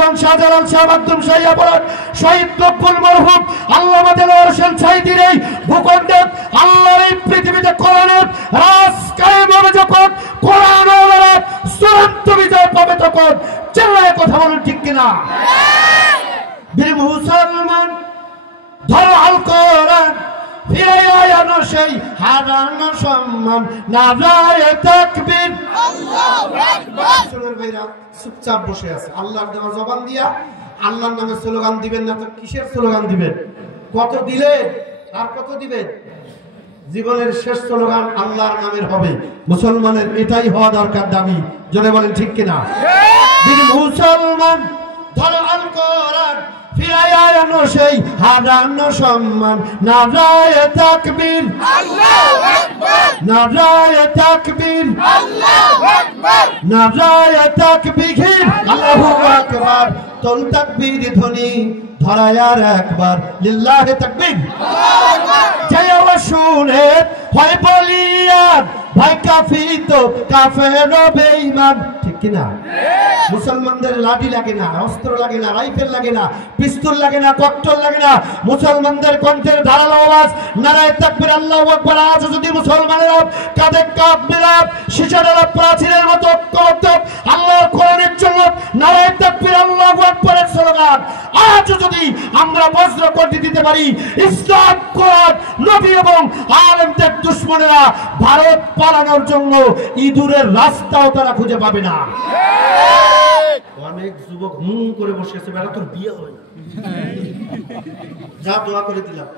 মেহরবান শাহজালাল শাহ মাকদুম শাহিয়া পরান শহীদ মকবুল মরহুম আল্লামা দেলোয়ার হোসেন সাঈদীর এই ভূখণ্ডে আল্লাহর এই পৃথিবীতে কোরআনের রাজ কায়েম হবে যখন, কোরআন ওয়ালারা চূড়ান্ত বিজয় পাবে তখন। চিল্লায়ে কথা বলুন ঠিক কিনা? বীর মুসলমান ধরো আল কোরআন, ফিরে আনো সেই হারানো সম্মান, নারায়ে তাকবীর আল্লাহু আকবার। সুরের ভাইরা চুপচাপ বসে আছে, আল্লাহর দেওয়া জবান দিয়া আল্লাহর নামে স্লোগান দিবেন না তো কিসের স্লোগান দিবেন? কত দিলেন আর কত দিবেন? জীবনের শেষ স্লোগান আল্লাহর নামের হবে। মুসলমানের এটাই হওয়া দরকার, দাবি। জোরে বলেন ঠিক কিনা? বীর মুসলমান ধরো আল কোরআন, ফিরায় আনো সেই হারানো সম্মান, নারায়ে তাকবীর আল্লাহু আকবার, নারায়ে তাকবীর আল্লাহু আকবার, নারায়ে তাকবীর আল্লাহু আকবার। তোল তাকবীর ধ্বনি ধরায় আর একবার, লিল্লাহি তাকবীর আল্লাহু আকবার। জয় আওয়াজ শুনে হয় বলিয়ান, ভাই কাফি তো কাফের বেঈমান, ঠিক কিনা? মুসলমানদের লাঠি লাগে না, অস্ত্র লাগে না, রাইফেল লাগে না, পিস্তল লাগে না, ককটেল লাগে না। মুসলমানদের কণ্ঠের ধারালো আওয়াজ নারায়ে তাকবীর আল্লাহু আকবার। আজ যদি মুসলমানেরা কাঁধে কাঁধ মিলাপ শিশাডালা প্রাচীরের মতো ঐক্যবদ্ধ আল্লাহর কোরআনের জন্য নারায়ে তাকবীর আল্লাহু আকবারের স্লোগান আজ যদি আমরা বজ্র করে দিতে পারি, ইসলাম, কোরআন, নবী এবং আলেমদের দুশমনেরা ভারত পালানোর জন্য ইঁদুরের রাস্তাও তারা খুঁজে পাবে না। অনেক যুবক করে বসে আছে, বেলা তোর বিয়ে হবে না, যা দোয়া করে দিলাম।